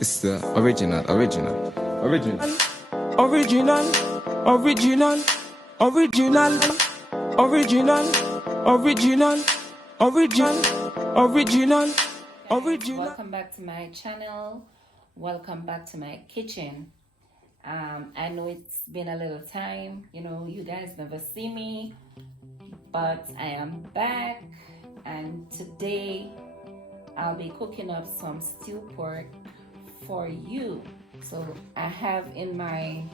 It's the original. Original, original, original, original, original, original, original. Welcome back to my channel. Welcome back to my kitchen. I know it's been a little time, you guys never see me, but I am back, and today I'll be cooking up some stewed pork for you. So I have in my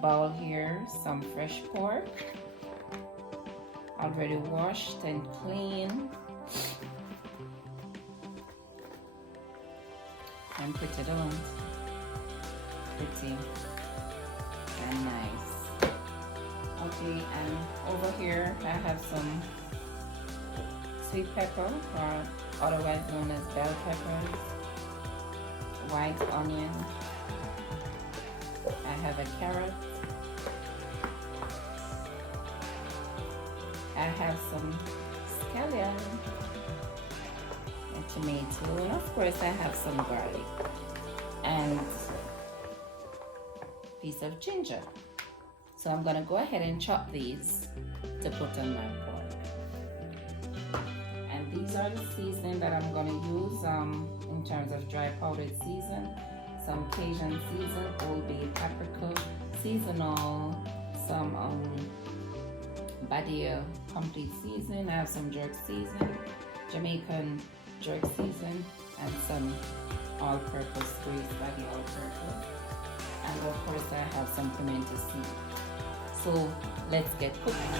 bowl here some fresh pork, already washed and clean, and put it on pretty and nice. Okay, and over here I have some sweet pepper, or otherwise known as bell peppers, white onion, I have a carrot, I have some scallion, a tomato, and of course I have some garlic and a piece of ginger. So I'm gonna go ahead and chop these to put on my pork. And these are the seasoning that I'm gonna use in terms of dry powdered season. Some Cajun season, Old Bay paprika, seasonal, some Badia complete season. I have some jerk season, Jamaican jerk season, and some all-purpose grease Badia all-purpose. And of course I have some pimento seed. So let's get cooking.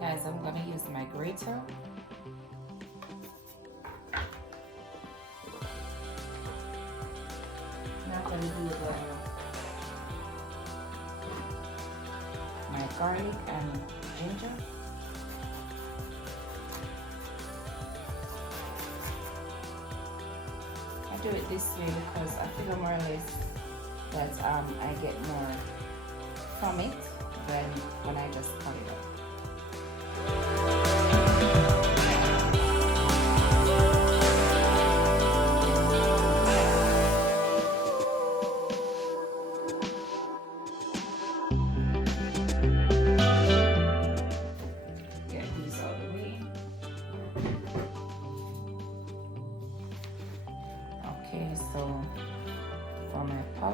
Guys, I'm gonna use my grater. Now I'm gonna do my garlic and ginger. I do it this way because I feel more or less that I get more from it than when I just cut it up.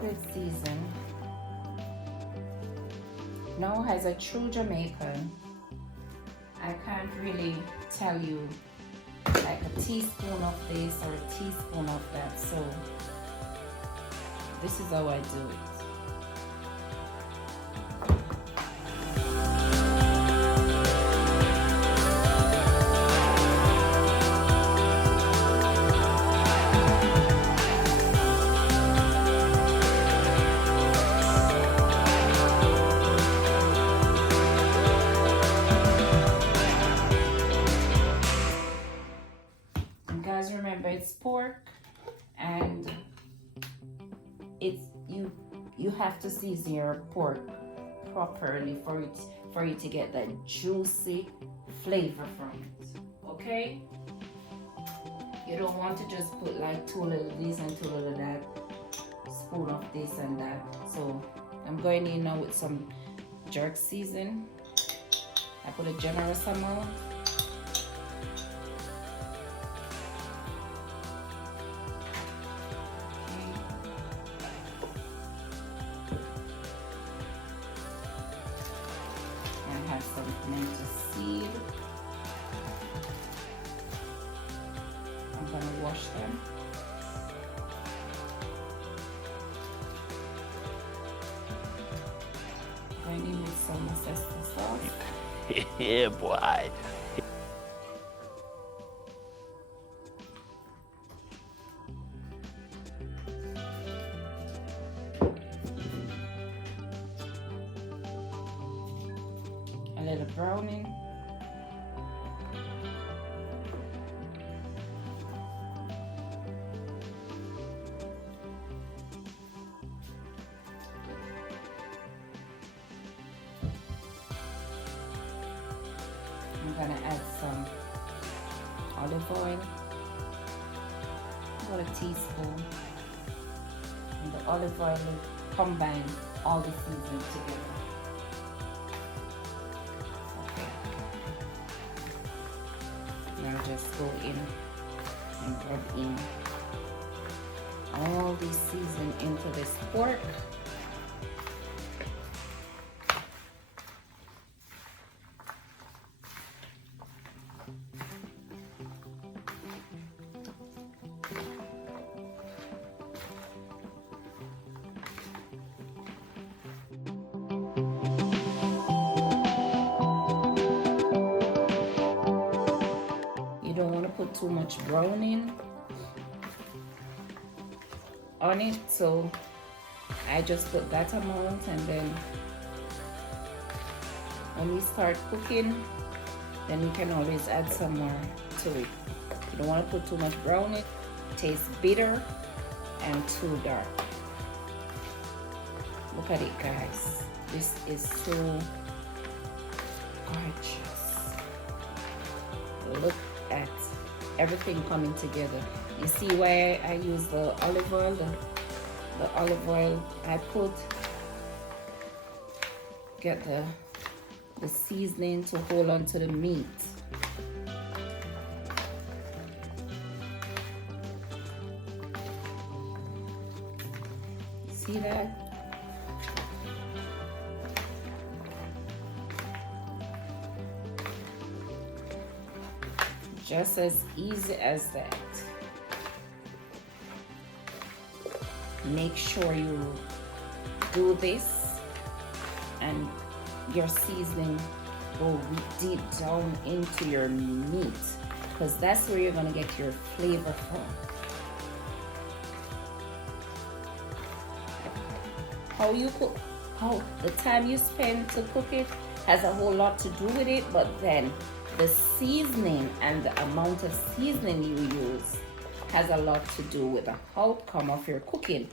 it seasoned. Now, as a true Jamaican, I can't really tell you like a teaspoon of this or a teaspoon of that. So this is how I do it. Guys, remember it's pork, and it's you have to season your pork properly for you to get that juicy flavor from it. Okay, you don't want to just put like too little this and too little that, spoon of this and that. So I'm going in now with some jerk season. I put a generous amount. I have some pimento seed. I'm gonna wash them. Going in with some zesty sauce. Yeah, boy. A little browning. I'm gonna add some olive oil, about a teaspoon, and the olive oil will combine all the seasoning together. Okay. Now just go in and rub in all the seasoning into this pork. You don't want to put too much browning on it, so I just put that amount, and then when we start cooking, then you can always add some more to it. You don't want to put too much browning. It tastes bitter and too dark. Look at it, guys. This is so gorgeous. Look at everything coming together. You see why I use the olive oil? The olive oil I put, get the seasoning to hold on to the meat. See that? Just as easy as that. Make sure you do this and your seasoning go deep down into your meat, because that's where you're going to get your flavor from. How you cook, how the time you spend to cook it has a whole lot to do with it, but then the seasoning and the amount of seasoning you use has a lot to do with the outcome of your cooking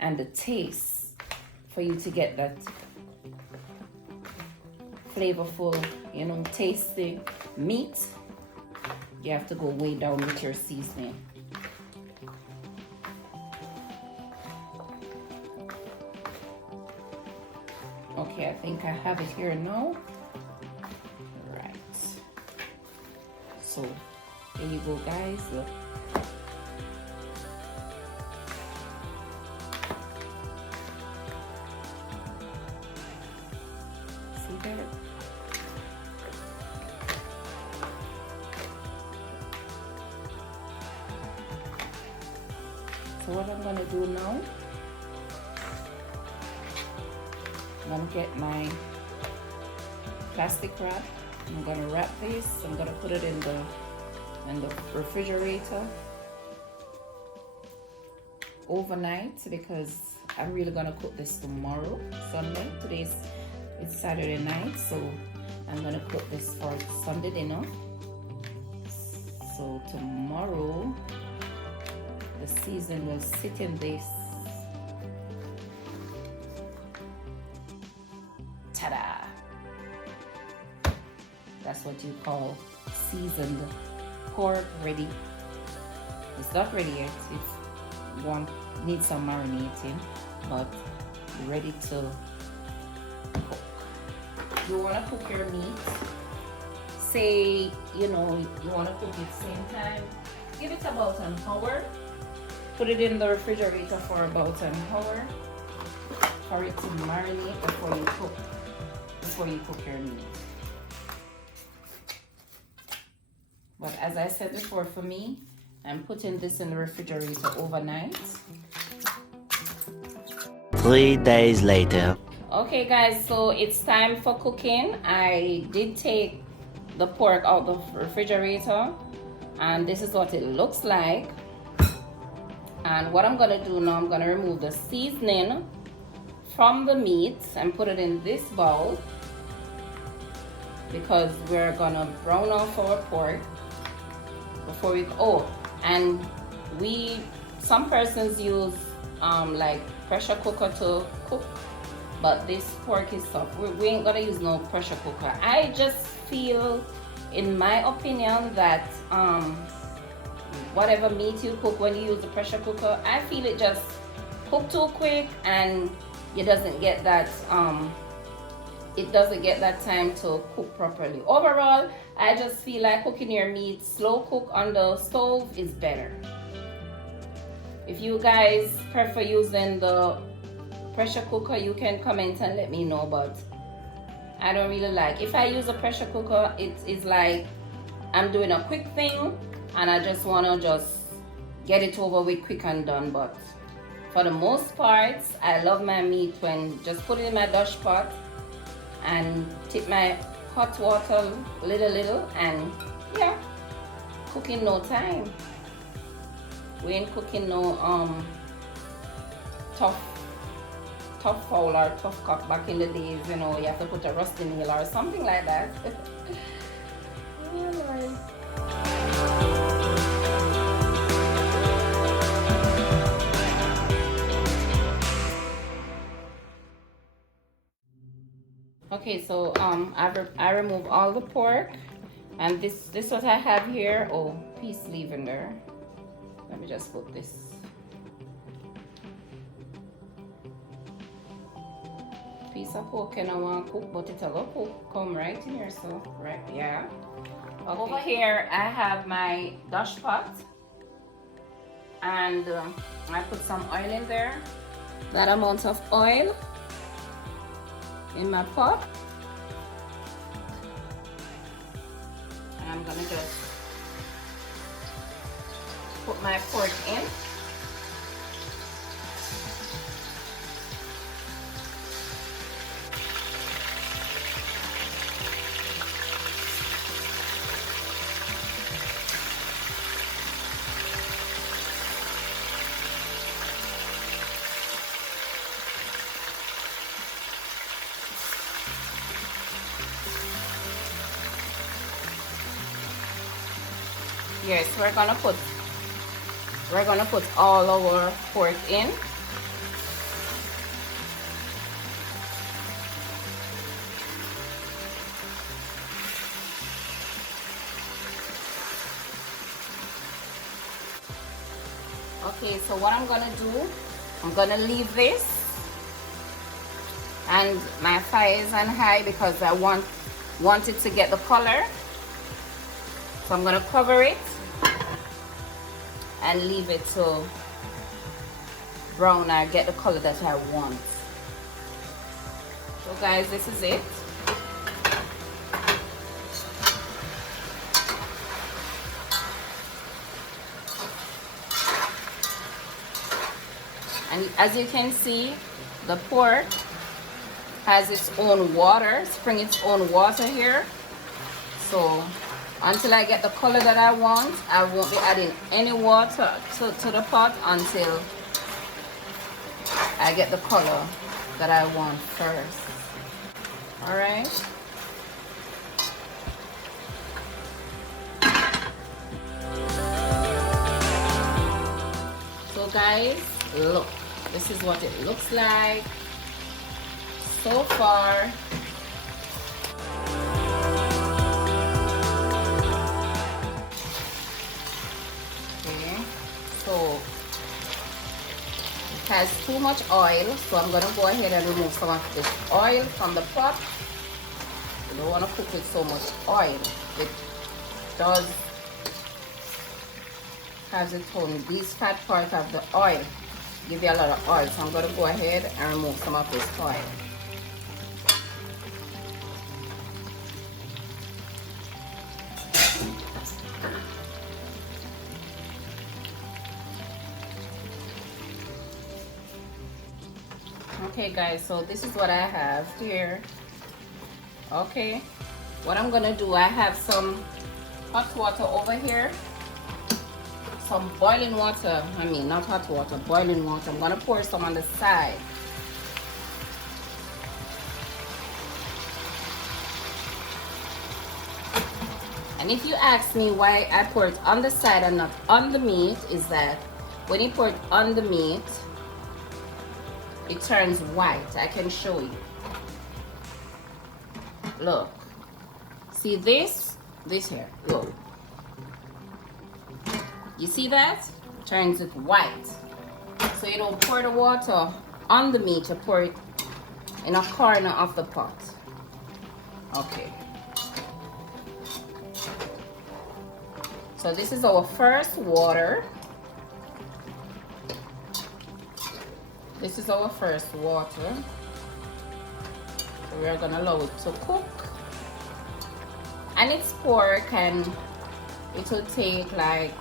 and the taste, for you to get that flavorful, you know, tasty meat. You have to go way down with your seasoning. Okay, I think I have it here now. Right. So there you go, guys. Look. So what I'm gonna do now, I'm gonna get my plastic wrap. I'm gonna wrap this. I'm gonna put it in the refrigerator overnight because I'm really gonna cook this tomorrow, Sunday. It's Saturday night, so I'm gonna cook this for Sunday dinner. So tomorrow the season will sit in this. Ta-da! That's what you call seasoned pork ready. It's not ready yet. Needs some marinating, but ready to cook. You want to cook your meat. Say, you want to cook it same time. Give it about an hour. Put it in the refrigerator for about an hour for it to marinate before you cook your meat. But as I said before, for me, I'm putting this in the refrigerator overnight. 3 days later. Okay guys, so it's time for cooking. I did take the pork out of the refrigerator and this is what it looks like. And what I'm gonna do now, I'm gonna remove the seasoning from the meat and put it in this bowl because we're gonna brown off our pork before and some persons use like pressure cooker to cook, but this pork is soft. We ain't gonna use no pressure cooker. I just feel, in my opinion, that whatever meat you cook when you use the pressure cooker, I feel it just cook too quick and it doesn't get that time to cook properly. Overall, I just feel like cooking your meat slow cook on the stove is better. If you guys prefer using the pressure cooker, you can comment and let me know, but I don't really like. If I use a pressure cooker, it is like I'm doing a quick thing and I just want to get it over with quick and done. But for the most part, I love my meat when just put it in my Dutch pot and tip my hot water little and yeah, cooking no time. We ain't cooking no tough fowl or tough cock back in the days, you have to put a rusty nail or something like that. Oh, Lord. Okay, so I remove all the pork, and this what I have here. Oh, peace leave in there. Let me just put this. Piece of pork and I want to cook, but it'll come right in here, so right, yeah. Okay. Over here I have my Dutch pot, and I put some oil in there. That amount of oil in my pot, and I'm gonna just put my pork in. Yes, we're gonna put all our pork in. Okay, so what I'm gonna do, I'm gonna leave this, and my fire is on high because I want it to get the color. So I'm gonna cover it and leave it to brown or get the color that I want. So guys, this is it. And as you can see, the pork has its own water, spring its own water here. So until I get the color that I want, I won't be adding any water to the pot until I get the color that I want first. All right. So guys, look, this is what it looks like so far. Okay, so it has too much oil, so I'm gonna go ahead and remove some of this oil from the pot. You don't want to cook with so much oil. It does has its own grease fat part of the oil. Give you a lot of oil, so I'm gonna go ahead and remove some of this oil. Okay guys, so this is what I have here. Okay, what I'm gonna do, I have some hot water over here, some boiling water. I mean, not hot water, boiling water. I'm gonna pour some on the side. And if you ask me why I pour it on the side and not on the meat, is that when you pour it on the meat, it turns white. I can show you. Look, see this here, look, you see that? Turns it white. So you don't pour the water on the meat, you pour it in a corner of the pot. Okay, so this is our first water. This is our first water. So we're gonna allow it to cook. And it's pork, and it will take like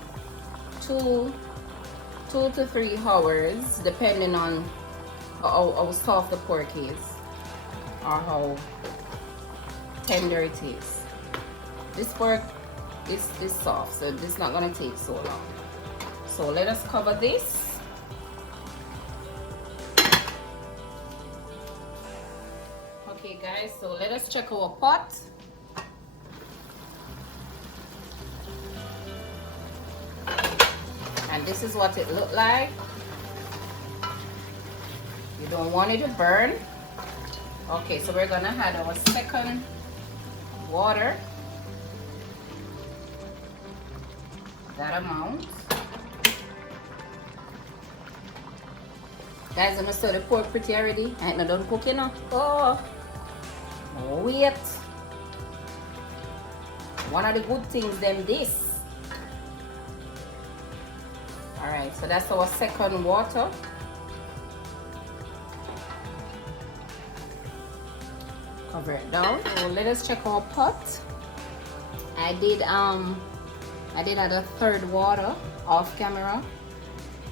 2 to 3 hours, depending on how soft the pork is or how tender it is. This pork is soft, so this is not gonna take so long. So let us cover this. Okay guys, so let us check our pot. And this is what it looked like. You don't want it to burn. Okay, so we're gonna add our second water. That amount. Guys, I'm gonna stir the pork pretty already. I ain't not done cooking now. Oh, wait. One of the good things then this. Alright, so that's our second water. Cover it down. So let us check our pot. I did add a third water off camera,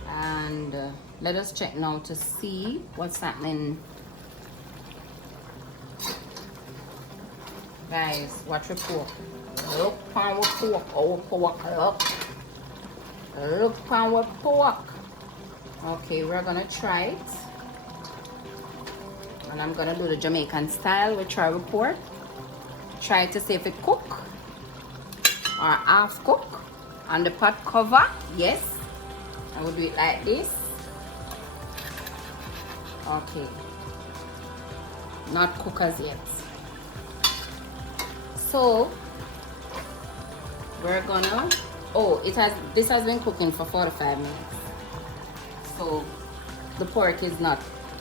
and let us check now to see what's happening. Guys, watch your pork. Look on our pork. Oh, pork. Look on our pork. Okay, we're gonna try it. And I'm gonna do the Jamaican style. We try with pork. Try to see if it cook or half cook. On the pot cover, yes. I will do it like this. Okay. Not cook as yet. So we're gonna, oh, this has been cooking for 45 minutes. So the pork is not,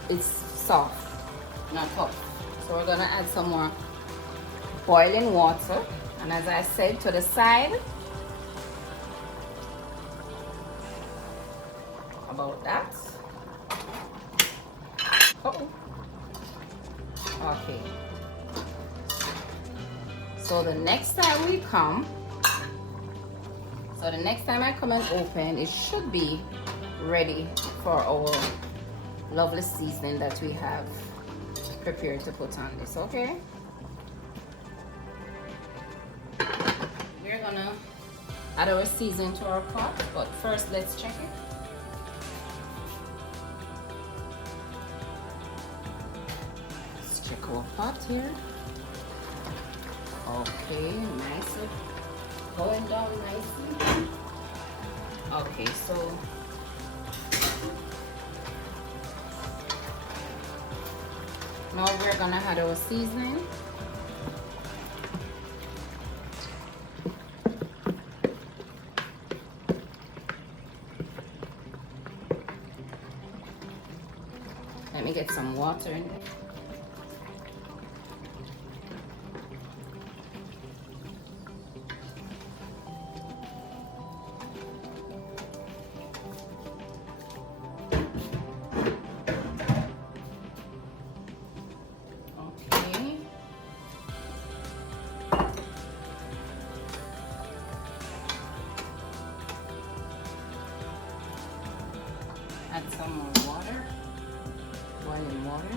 it's soft, not tough. So we're gonna add some more boiling water, and as I said, to the side, about that. Oh, okay. So the next time we come, so the next time I come and open, it should be ready for our lovely seasoning that we have prepared to put on this. Okay, we're gonna add our seasoning to our pot, but first let's check it. Let's check our pot here. Okay, nicely going down nicely. Okay, so now we're gonna add our seasoning. Let me get some water in there. Okay. Add some more water. Boiling water.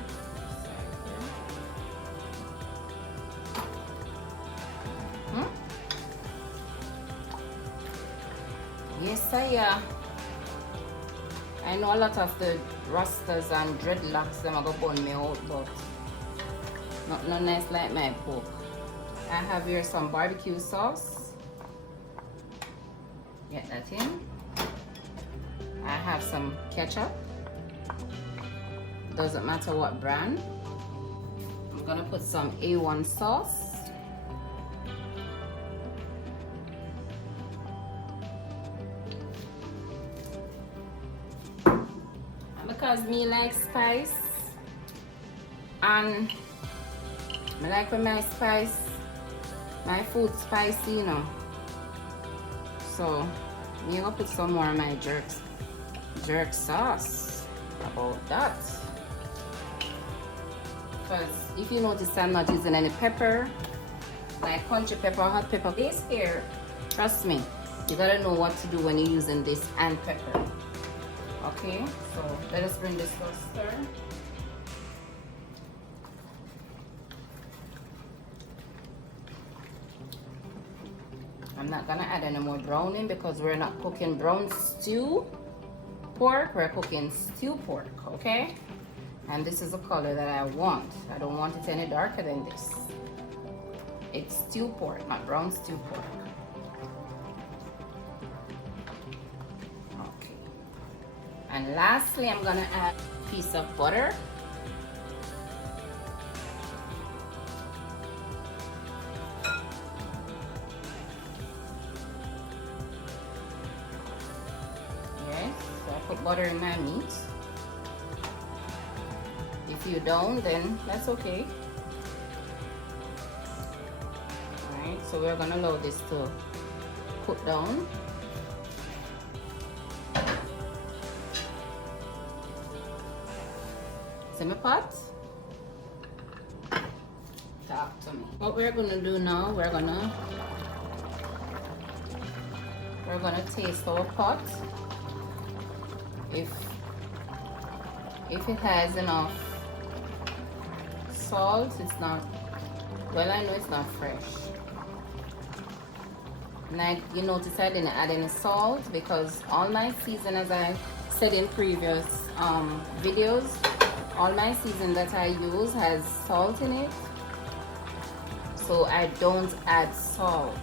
Yes, I know a lot of the rastas and dreadlocks them are gonna burn me out, but not no nice like my pork. I have here some barbecue sauce. Get that in. I have some ketchup. Doesn't matter what brand. I'm gonna put some A1 sauce. Because me like spice, and I like when my spice, my food spicy, you know. So I'm gonna put some more of my jerk sauce. About that. Because if you notice, I'm not using any pepper, like country pepper or hot pepper. This here, trust me, you gotta know what to do when you're using this and pepper. Okay, so let us bring this to a stir. I'm not gonna add any more browning because we're not cooking brown stew pork, we're cooking stew pork, okay? And this is the color that I want. I don't want it any darker than this. It's stew pork, not brown stew pork. Okay. And lastly, I'm gonna add a piece of butter. Yes, so I put butter in my meat. If you don't, then that's okay. Alright, so we're gonna allow this to cook down. See my pot? Talk to me. What we're gonna do now, we're gonna taste our pot. If it has enough salt, it's not, well, I know it's not fresh. And you notice I didn't add any salt because all my season, as I said in previous videos, all my season that I use has salt in it, so I don't add salt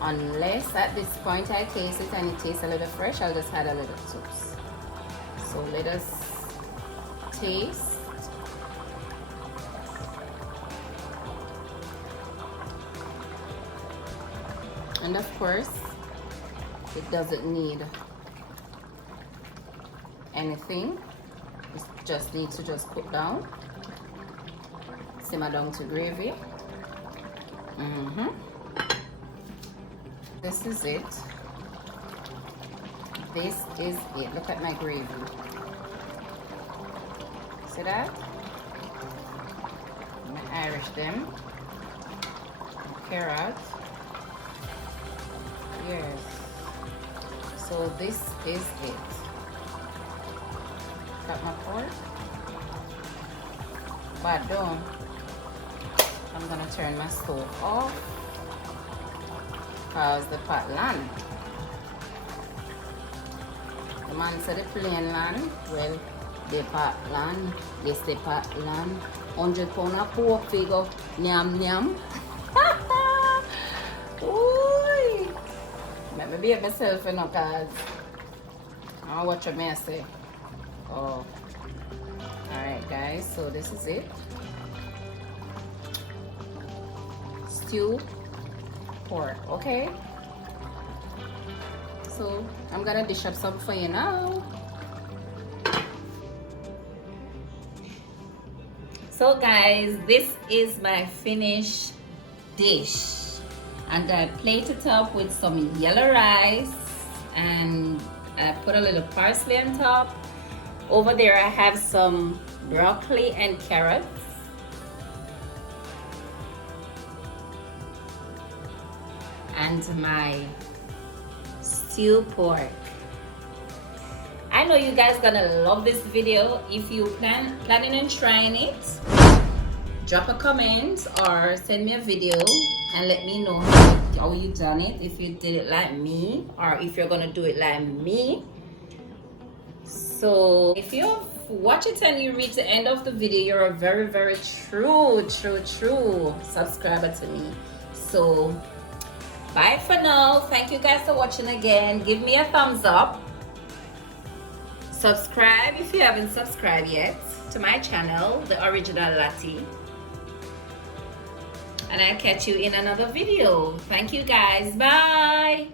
unless at this point I taste it and it tastes a little fresh. I'll just add a little too. So let us taste. And of course, it doesn't need anything. It just needs to just cook down. Simmer down to gravy. This is it. This is it. Look at my gravy. See that? I'm gonna Irish them. Carrot. Yes. So this is it. Got my pork. But don't. I'm gonna turn my stove off because the pot land. The man said the plain land. Well, the pot land. Yes, the pot land. 100 pound of pork figure. Nyam nyam. Ooh. Let me behave myself, you know, cause I'll watch what I say. Oh. Alright guys, so this is it. Stew pork, okay? So I'm gonna dish up some for you now. So guys, this is my finished dish. And I plate it up with some yellow rice and I put a little parsley on top. Over there I have some broccoli and carrots. And my stewed pork. I know you guys gonna love this video. If you planning on trying it, drop a comment or send me a video and let me know how you done it, if you did it like me or if you're gonna do it like me. So if you watch it and you reach the end of the video, you're a very true subscriber to me. So bye for now. Thank you guys for watching again. Give me a thumbs up. Subscribe if you haven't subscribed yet to my channel, The Original Latty. And I'll catch you in another video. Thank you guys. Bye.